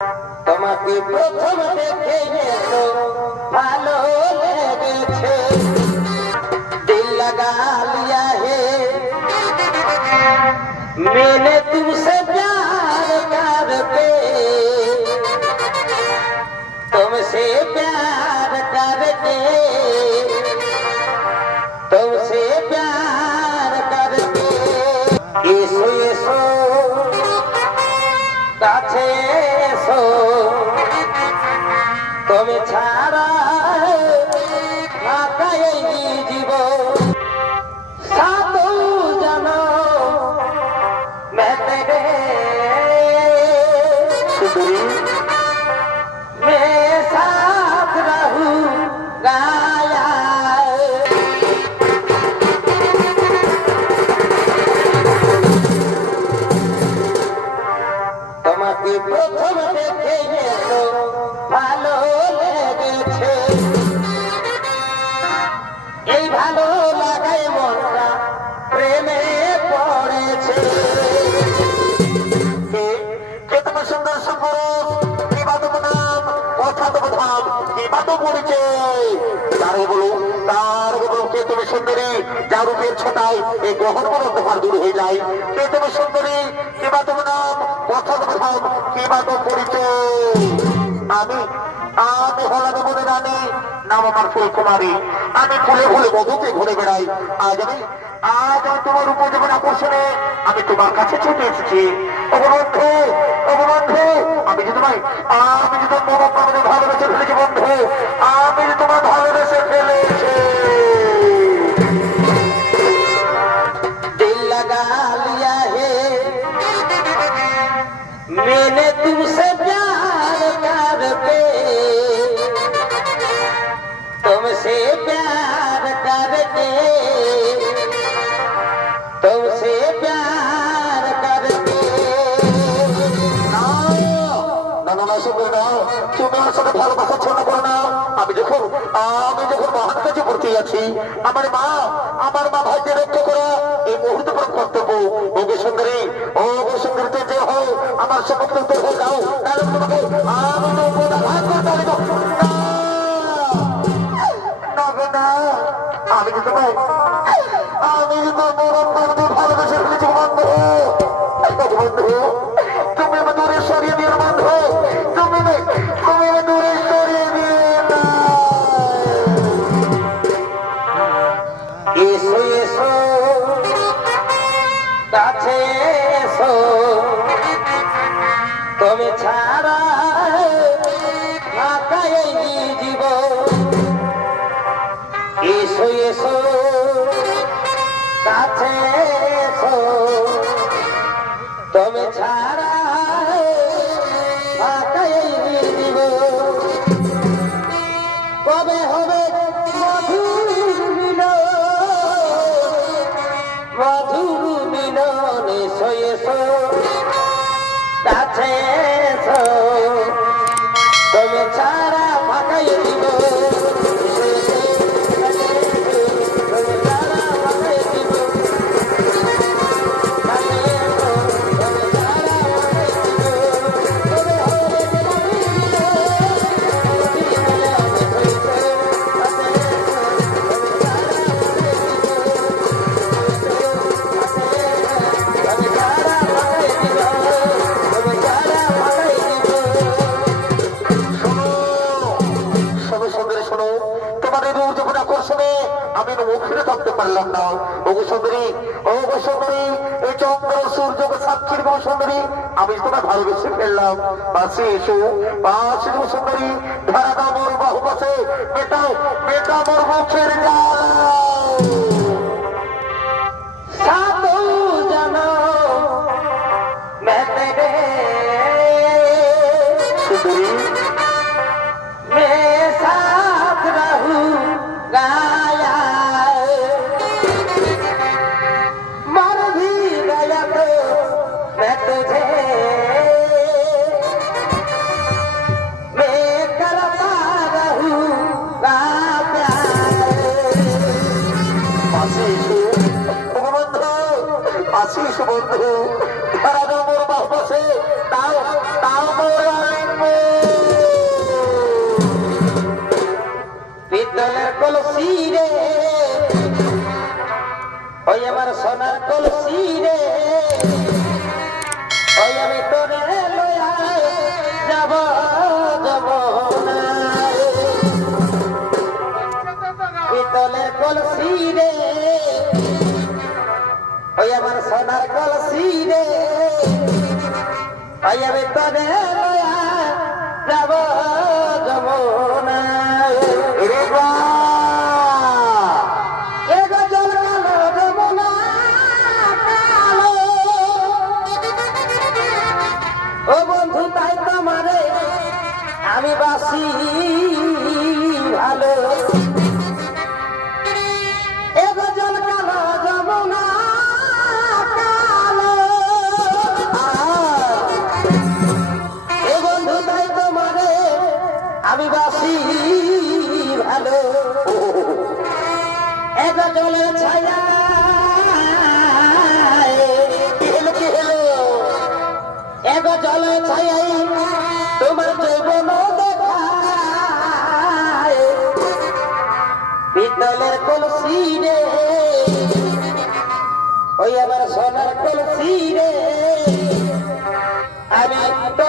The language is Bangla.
তোমাকে প্রথম দেখে তো ভালো লেগেছে, दिल लगा लिया है मैंने तुमसे प्यार करके, तुमसे प्यार करके, तुमसे प्यार करके एसो एसो কাছে এসো, তুমি ছাড়া ফাঁকা এই জীবন, সাধু জানো मैं तेरे मैं साथ रहूंगा তোমাকে প্রথম দেখে তো ভালো লেগেছে, এই ভালো লাগায় মনটা প্রেমে পড়েছে। তুমি সুন্দর সুপুরুষ নাম অসাধধাম কিবাদ পরিচয় তারে বলো, তার বলো কে তুমি সুন্দরী যা রূপের ছোটায় এই গ্রহণ অন্ধকার দূর হয়ে যায়। কে তুমি সুন্দরী কিবা তোমার নাম অসাধধাম কিবাদ পরিচয়। আমি আমি হলাম মনে রানী, নাম আমার ফুলকুমারী, আমি ফুলে ফুলে মধুতে ঘুরে বেড়াই। আজ আমি তোমার উপজীবন আকর্ষণে আমি তোমার কাছে ছুটে এসেছি। বন্ধু বন্ধু, আমি যে তোমায় ভালোবেসে ফেলেছি বন্ধু, আমি যে তোমার ভালোবেসে ফেলেছি। दिल लगा लिया है मैंने तुमसे प्यार करके, तुमसे प्यार करके, तुमसे प्यार करके। তুমি আমার সাথে ভালোবাসা ছোট করো না। আমি যখন মহান কাছে ভর্তি আছি, আমার মা ভাইকে রক্ষা করা এই মুহূর্তে পর কর্তব্য। ওকে সুন্দরী, ও সুন্দরী যে হও আমার সমস্ত হয়ে যাও, কারণ তোমাকে আমি আমি যে তোমায় ভালোবেসে ফেলেছি বন্ধু। বন্ধু তুমি আমার দূরে সরিয়ে দিও বন্ধু, তুমি আমার দূরে সরিয়ে দিও না। এসো এসো কাছে এসো, তুমি ছাড়া ফাঁকা এই জীবন। এসো এসো কাছে এসো, তুমি ছাড়া ফাঁকা এই জীবন। কবে হবে মধুর মিলন, মধুর মিলন। এসো এসো কাছে এসো, তুমি ছাড়া ফাঁকা এই জীবন। আমি মুখে থাকতে পারলাম না। ওগো সুন্দরী, ওগো সুন্দরী, এই চন্দ্র সূর্য সাক্ষীর গো সুন্দরী, আমি তোমার ভালোবেসে ফেললাম। পাশে এসো, পাশে গো সুন্দরী, ধরা দাও মোর বাহু পাশে, মেটাও মেটাও মোর মুখের জ্বালা। সাধু জানো मैं तेरे सुंदरी मैं साथ रहूंगा, मर भी गया तो मैं तुझे मैं करता रहूंगा प्यार। আসিস বন্ধু, ধরা মোর বাহু বসে তাও তাও মোর কলসি রে ওই আমি তোরে লয়া যাব যমুনা পিতলের কলসি রে ওই আমার সোনার কলসি রে ওই আমি তোরে লয়া যাব যমুনা রে বা এগো জল কালো যমুনা কালো ও বন্ধু তাই তোমারে আমি বাসি ভালো এগো জল কালো যমুনা কালো এ বন্ধু তাই তোমারে আমি বাসি ভালো এগো জলের ছায়া কি হলো কি হলো এগো জলের ছায়াই তোমার যৌবন দেখায় পিতলের কলসি রে ওই আমার সোনার কলসি রে আমি তো